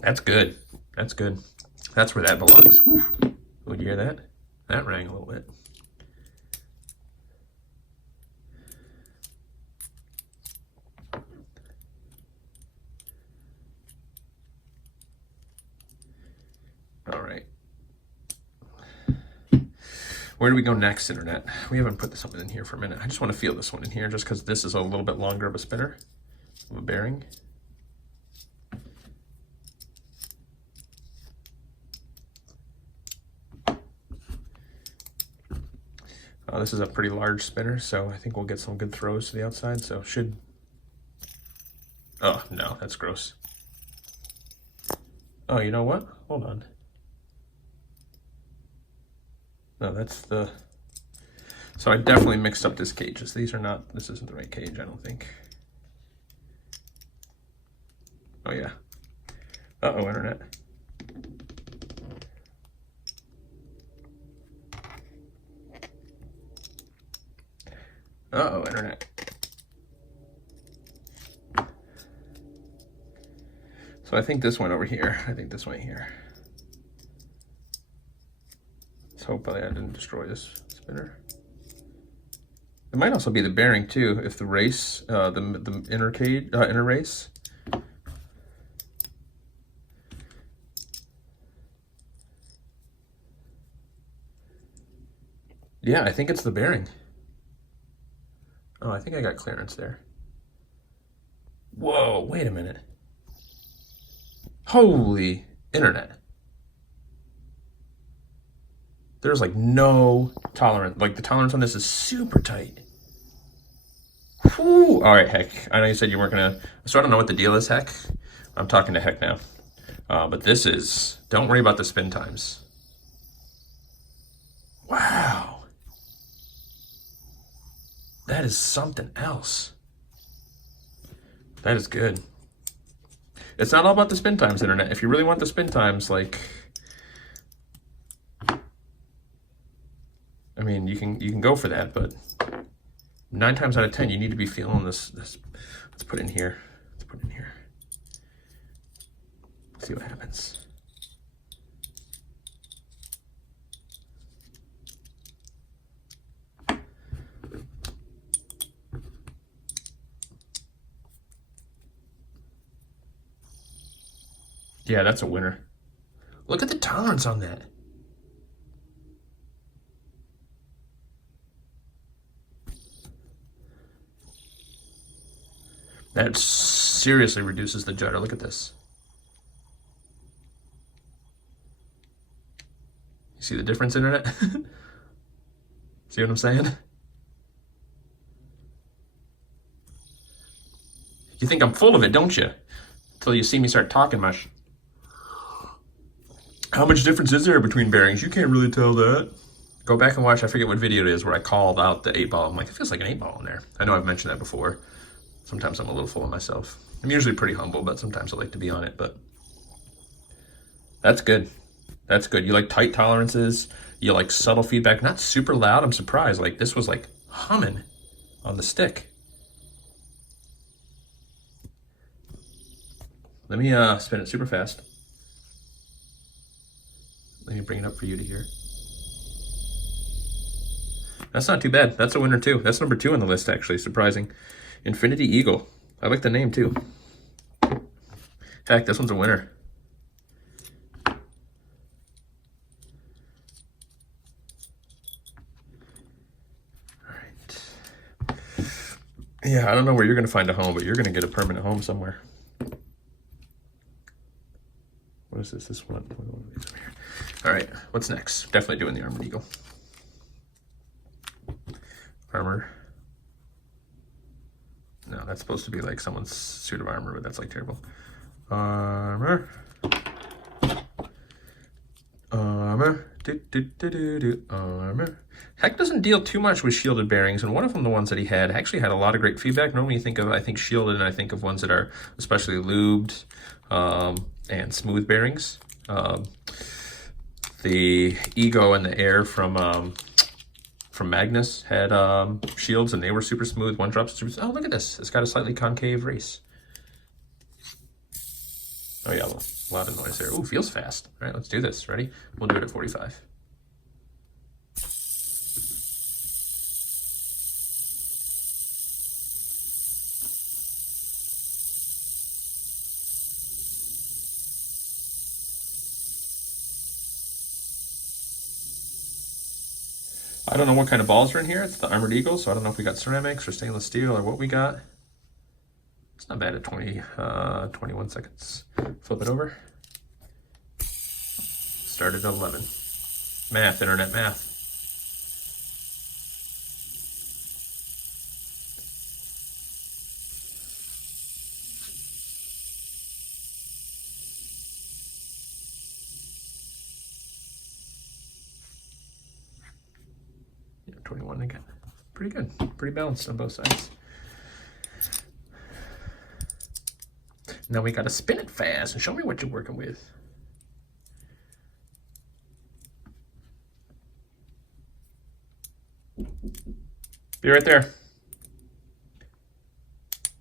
That's good. That's good. That's where that belongs. Whew. Would you hear that? That rang a little bit. All right. Where do we go next, Internet? We haven't put this one in here for a minute. I just want to feel this one in here just because this is a little bit longer of a spinner, of a bearing. This is a pretty large spinner, so I think we'll get some good throws to the outside, so should... Oh, no, that's gross. Oh, you know what? Hold on. No, that's the... So I definitely mixed up this cages. These are not... This isn't the right cage, I don't think. Oh, yeah. Uh-oh, Internet. Uh-oh, Internet. So I think this went over here. I think this went here. Let's hope I didn't destroy this spinner. It might also be the bearing too, if the race, the inner cage, inner race. Yeah, I think it's the bearing. Oh, I think I got clearance there. Whoa, wait a minute. Holy Internet. There's like no tolerance. Like the tolerance on this is super tight. Whew. All right, Heck. I know you said you weren't gonna, so I don't know what the deal is, Heck. I'm talking to Heck now. But this is, don't worry about the spin times. Wow. That is something else. That is good. It's not all about the spin times, Internet. If you really want the spin times, like, I mean, you can go for that, but 9 times out of 10, you need to be feeling this. Let's put it in here. Let's put it in here. See what happens. Yeah, that's a winner. Look at the tolerance on that. That seriously reduces the judder. Look at this. You see the difference, Internet? See what I'm saying? You think I'm full of it, don't you? Until you see me start talking much. How much difference is there between bearings? You can't really tell that. Go back and watch, I forget what video it is, where I called out the 8-ball. I'm like, it feels like an 8-ball in there. I know I've mentioned that before. Sometimes I'm a little full of myself. I'm usually pretty humble, but sometimes I like to be on it, but that's good. That's good. You like tight tolerances. You like subtle feedback, not super loud. I'm surprised. Like this was like humming on the stick. Let me spin it super fast. Let me bring it up for you to hear. That's not too bad. That's a winner too. That's number 2 on the list, actually. Surprising. Infinity Eagle. I like the name too. fact, this one's a winner. Yeah, I don't know where you're going to find a home, but you're going to get a permanent home somewhere. What is this? This one? All right, what's next? Definitely doing the Armored Eagle. Armor. No, that's supposed to be like someone's suit of armor, but that's like terrible. Armor. Armor. Armor. Heck doesn't deal too much with shielded bearings, and one of them, the ones that he had, actually had a lot of great feedback. Normally you think of, I think, shielded, and I think of ones that are especially lubed and smooth bearings. The Ego and the Air from Magnus had shields, and they were super smooth. One drops super. Oh, look at this! It's got a slightly concave race. Oh yeah, a lot of noise there. Ooh, feels fast. All right, let's do this. Ready? We'll do it at 45. I don't know what kind of balls are in here. It's the Armored Eagle, so I don't know if we got ceramics or stainless steel or what we got. It's not bad at 21 seconds. Flip it over. Start at 11. Math, internet math. Yeah, 21 again. Pretty good. Pretty balanced on both sides. Now we gotta spin it fast and show me what you're working with. Be right there.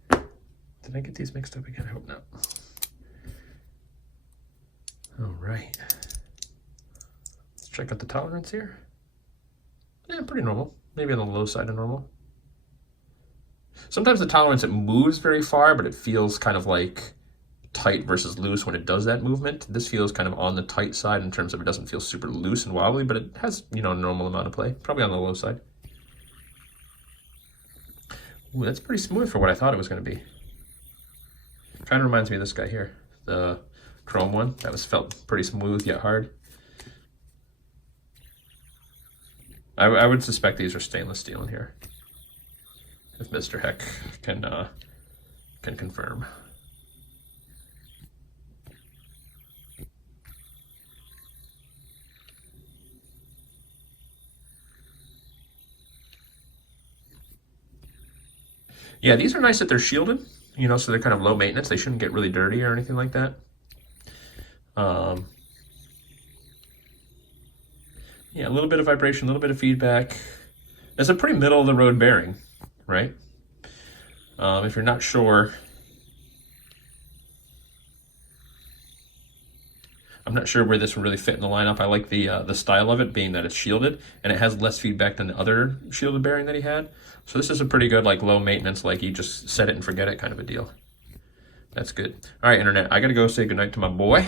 Did I get these mixed up again? I hope not. All right. Let's check out the tolerance here. Yeah, pretty normal. Maybe on the low side of normal. Sometimes the tolerance, it moves very far, but it feels kind of like tight versus loose when it does that movement. This feels kind of on the tight side in terms of it doesn't feel super loose and wobbly, but it has, you know, a normal amount of play. Probably on the low side. Ooh, that's pretty smooth for what I thought it was going to be. Kind of reminds me of this guy here, the chrome one. That was felt pretty smooth yet hard. I would suspect these are stainless steel in here, if Mr. Heck can confirm. Yeah, these are nice that they're shielded, you know, so they're kind of low maintenance. They shouldn't get really dirty or anything like that. Yeah, a little bit of vibration, a little bit of feedback. It's a pretty middle of the road bearing, right? If you're not sure, I'm not sure where this would really fit in the lineup. I like the style of it, being that it's shielded and it has less feedback than the other shielded bearing that he had. So this is a pretty good, like, low maintenance, like you just set it and forget it kind of a deal. That's good. All right, internet, I gotta go say goodnight to my boy.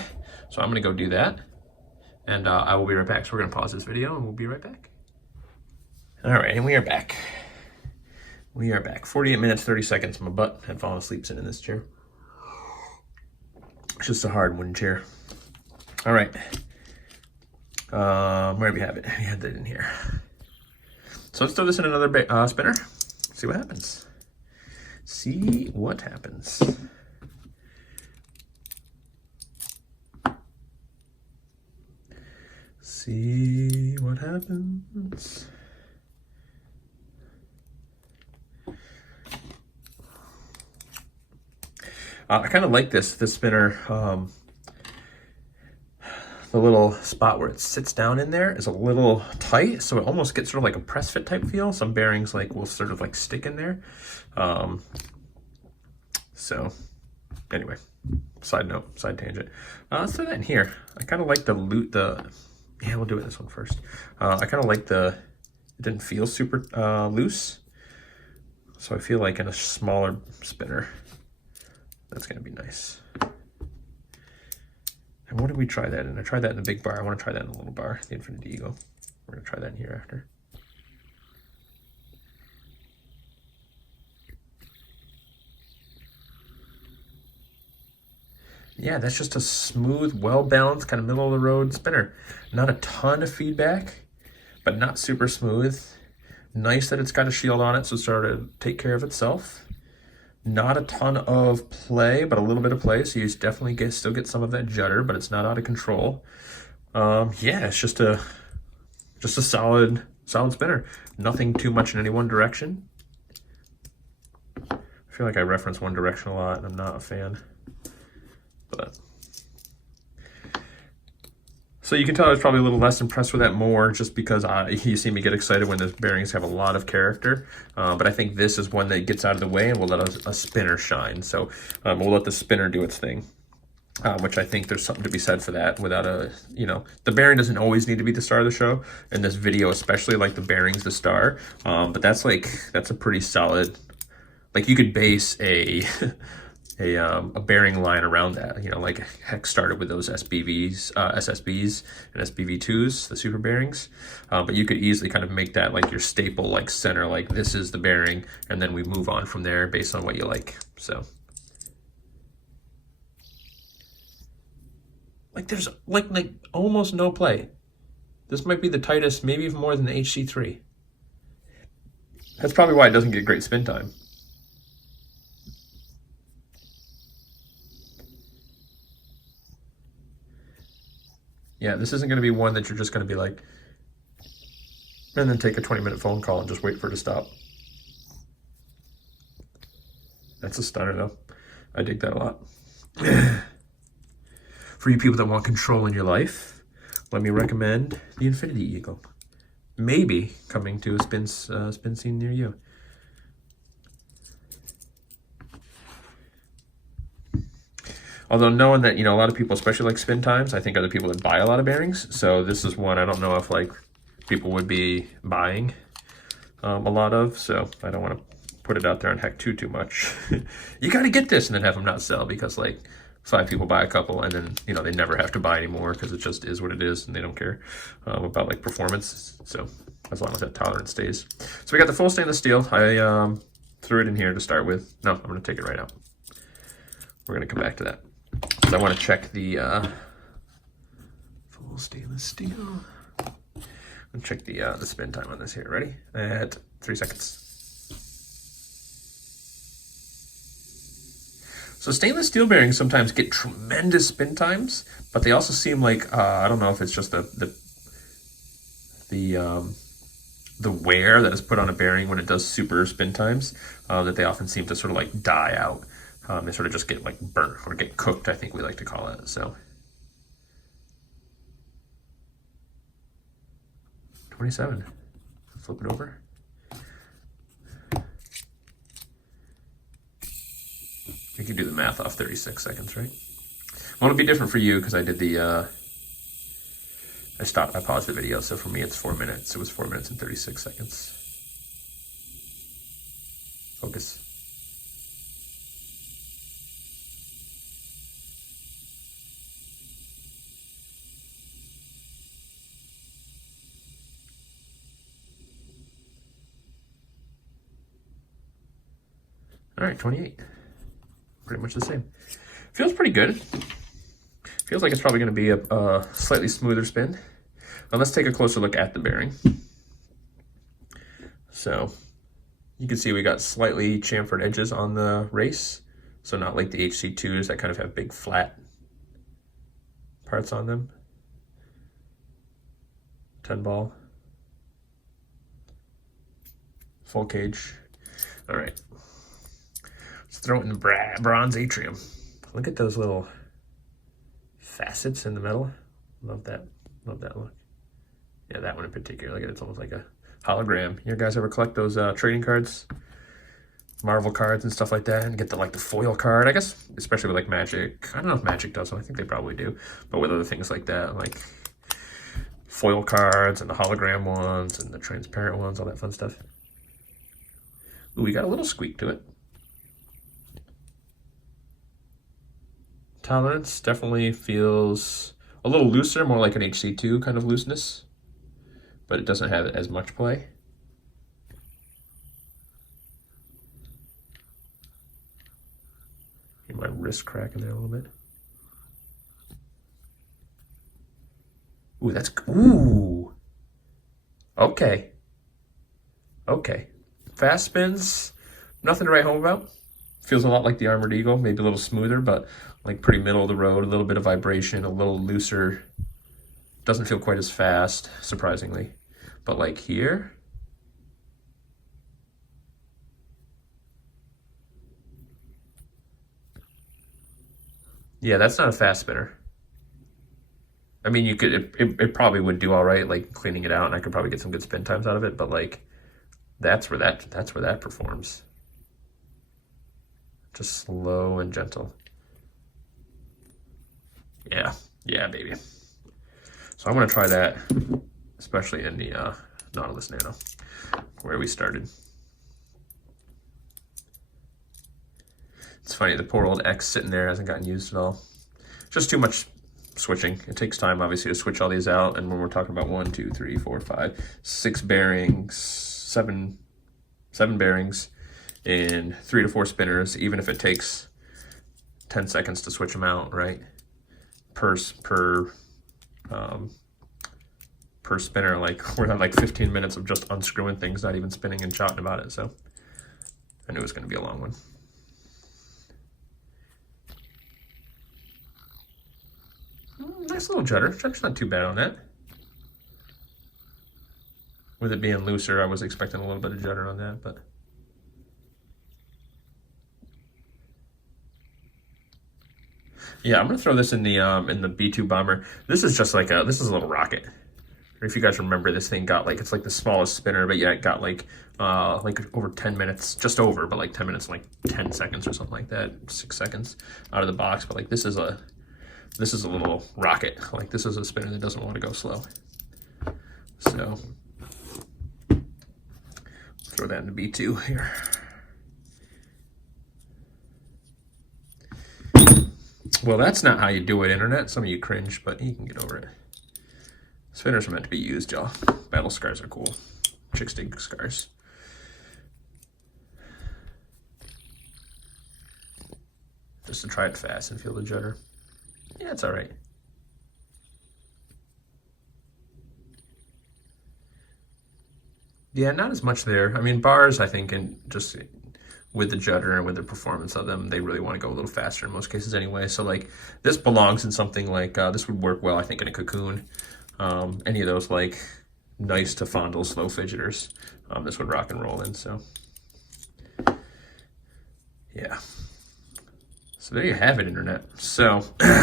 So I'm gonna go do that, and I will be right back. So we're gonna pause this video and we'll be right back. All right, and we are back. We are back. 48 minutes, 30 seconds. My butt had fallen asleep sitting in this chair. It's just a hard wooden chair. All right. Where do we have it? We had that in here. So let's throw this in another spinner. See what happens. See what happens. See what happens. I kind of like this spinner. The little spot where it sits down in there is a little tight, so it almost gets sort of like a press fit type feel. Some bearings like will sort of like stick in there. So anyway, side note, side tangent. Let's throw that in here. I kind of like yeah, we'll do it this one first. I kind of like it didn't feel super loose. So I feel like in a smaller spinner, that's gonna be nice. And what did we try that in? I tried that in the big bar. I want to try that in the little bar, the Infinity Eagle. We're going to try that in here after. Yeah, that's just a smooth, well-balanced, kind of middle-of-the-road spinner. Not a ton of feedback, but not super smooth. Nice that it's got a shield on it, so it's starting to take care of itself. Not a ton of play, but a little bit of play, so you definitely still get some of that judder, but it's not out of control. Yeah, it's just a solid spinner. Nothing too much in any one direction. I feel like I reference One Direction a lot, and I'm not a fan. But so you can tell I was probably a little less impressed with that more just because you see me get excited when the bearings have a lot of character. But I think this is one that gets out of the way and will let a spinner shine. So we'll let the spinner do its thing, which I think there's something to be said for that. Without the bearing doesn't always need to be the star of the show. In this video especially, like, the bearing's the star. But that's a pretty solid, like, you could base a bearing line around that. Like Hex started with those SSBs and SBV2s, the super bearings. But you could easily kind of make that like your staple, like center, like this is the bearing, and then we move on from there based on what you like. So like there's like almost no play. This might be the tightest, maybe even more than the HC3. That's probably why it doesn't get great spin time. Yeah, this isn't going to be one that you're just going to be like, and then take a 20-minute phone call and just wait for it to stop. That's a stunner, though. I dig that a lot. For you people that want control in your life, let me recommend the Infinity Eagle. Maybe coming to a spin scene near you. Although knowing that, a lot of people, especially like spin times, I think are the people that buy a lot of bearings. So this is one I don't know if like people would be buying a lot of. So I don't want to put it out there and heck too much. You got to get this and then have them not sell because like 5 people buy a couple and then, they never have to buy anymore because it just is what it is and they don't care about like performance. So as long as that tolerance stays. So we got the full stainless steel. I threw it in here to start with. No, I'm going to take it right out. We're going to come back to that. I want to check the full stainless steel. And check the spin time on this here. Ready? At 3 seconds. So stainless steel bearings sometimes get tremendous spin times, but they also seem like I don't know if it's just the wear that is put on a bearing when it does super spin times that they often seem to sort of like die out. They sort of just get like burnt or get cooked, I think we like to call it. So 27. Flip it over. You can do the math off 36 seconds, right? Well, it'll be different for you because I did I paused the video, so for me it's 4 minutes. It was 4 minutes and 36 seconds. Focus. All right, 28. Pretty much the same. Feels pretty good. Feels like it's probably going to be a slightly smoother spin. Now let's take a closer look at the bearing. So you can see we got slightly chamfered edges on the race. So not like the HC2s that kind of have big flat parts on them. 10 ball. Full cage. All right. Let's throw it in the bronze Atrium. Look at those little facets in the metal. Love that. Love that look. Yeah, that one in particular. Look at it. It's almost like a hologram. You guys ever collect those trading cards? Marvel cards and stuff like that, and get the foil card, I guess, especially with like Magic. I don't know if Magic does, I think they probably do, but with other things like that, like foil cards and the hologram ones and the transparent ones, all that fun stuff. Ooh, we got a little squeak to it. tolerance. Definitely feels a little looser, more like an HC2 kind of looseness, but it doesn't have as much play. Get my wrist cracking there a little bit. Ooh, that's, ooh. Okay. Okay. Fast spins, nothing to write home about. Feels a lot like the Armored Eagle, maybe a little smoother, but like pretty middle of the road, a little bit of vibration, a little looser. Doesn't feel quite as fast, surprisingly. But like here, yeah, that's not a fast spinner. I mean, you could, it probably would do all right, like cleaning it out, and I could probably get some good spin times out of it, but like, that's where that performs. Just slow and gentle. Yeah, yeah, baby. So I'm gonna try that, especially in the Nautilus Nano, where we started. It's funny, the poor old X sitting there hasn't gotten used at all. Just too much switching. It takes time, obviously, to switch all these out. And when we're talking about 1, 2, 3, 4, 5, 6 bearings, seven bearings in 3 to 4 spinners, even if it takes 10 seconds to switch them out, right? Per spinner, like we're at like 15 minutes of just unscrewing things, not even spinning and chatting about it. So I knew it was going to be a long one. Nice little judder. Judder's not too bad on that. With it being looser, I was expecting a little bit of judder on that, but yeah, I'm gonna throw this in the B2 bomber. This is just like this is a little rocket. If you guys remember, this thing got like, it's like the smallest spinner, but yeah, it got like over 10 minutes, just over, but like 10 minutes, like 10 seconds or something like that, 6 seconds out of the box. But like this is a little rocket. Like this is a spinner that doesn't want to go slow. So throw that into B2 here. Well, that's not how you do it, internet. Some of you cringe, but you can get over it. Spinners are meant to be used, y'all. Battle scars are cool. Chicks dig scars. Just to try it fast and feel the judder. Yeah, it's all right. Yeah, not as much there. I mean, bars, I think, and just with the judder and with the performance of them, they really want to go a little faster in most cases anyway. So like this belongs in something like, this would work well, I think, in a cocoon. Any of those like nice to fondle slow fidgeters, this would rock and roll in. So yeah. So there you have it, internet. So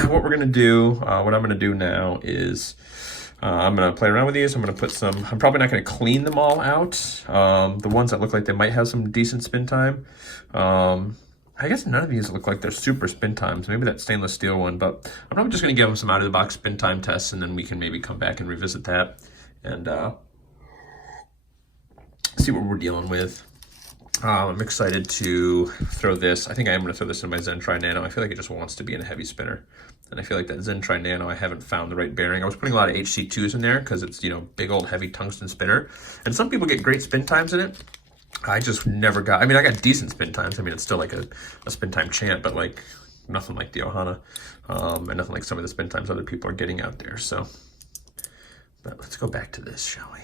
what we're gonna do, what I'm gonna do now is I'm gonna play around with these. I'm gonna put some, I'm probably not gonna clean them all out. The ones that look like they might have some decent spin time. I guess none of these look like they're super spin times. Maybe that stainless steel one, but I'm probably just gonna give them some out of the box spin time tests, and then we can maybe come back and revisit that and see what we're dealing with. I'm excited to throw this. I think I am going to throw this in my Zen Tri Nano. I feel like it just wants to be in a heavy spinner. And I feel like that Zen Tri Nano, I haven't found the right bearing. I was putting a lot of HC2s in there because it's, you know, big old heavy tungsten spinner. And some people get great spin times in it. I just never got, I mean, I got decent spin times. I mean, it's still like a spin time champ, but like nothing like the Ohana. And nothing like some of the spin times other people are getting out there. So, but let's go back to this, shall we?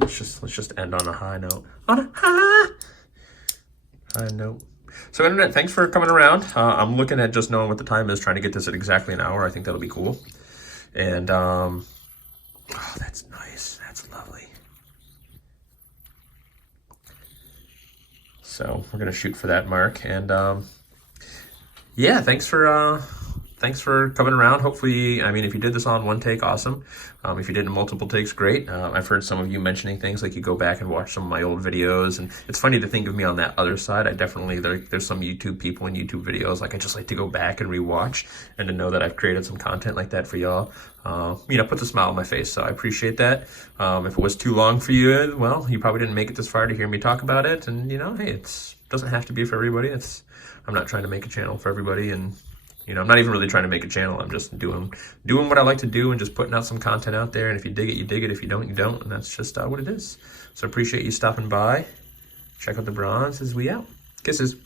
Let's just end on a high note. On a high note. So internet, thanks for coming around. I'm looking at just knowing what the time is, trying to get this at exactly an hour. I think that'll be cool. And oh, that's nice. That's lovely. So we're gonna shoot for that mark. And yeah, thanks for thanks for coming around. Hopefully, I mean, if you did this all in one take, awesome. If you did it in multiple takes, great. I've heard some of you mentioning things like you go back and watch some of my old videos, and it's funny to think of me on that other side. I definitely, there's some YouTube people in YouTube videos, like I just like to go back and rewatch, and to know that I've created some content like that for y'all, you know, puts a smile on my face, so I appreciate that. If it was too long for you, well, you probably didn't make it this far to hear me talk about it, and you know, hey, it doesn't have to be for everybody. I'm not trying to make a channel for everybody, and you know, I'm not even really trying to make a channel. I'm just doing what I like to do and just putting out some content out there. And if you dig it, you dig it. If you don't, you don't. And that's just what it is. So appreciate you stopping by. Check out the bronze as we out. Kisses.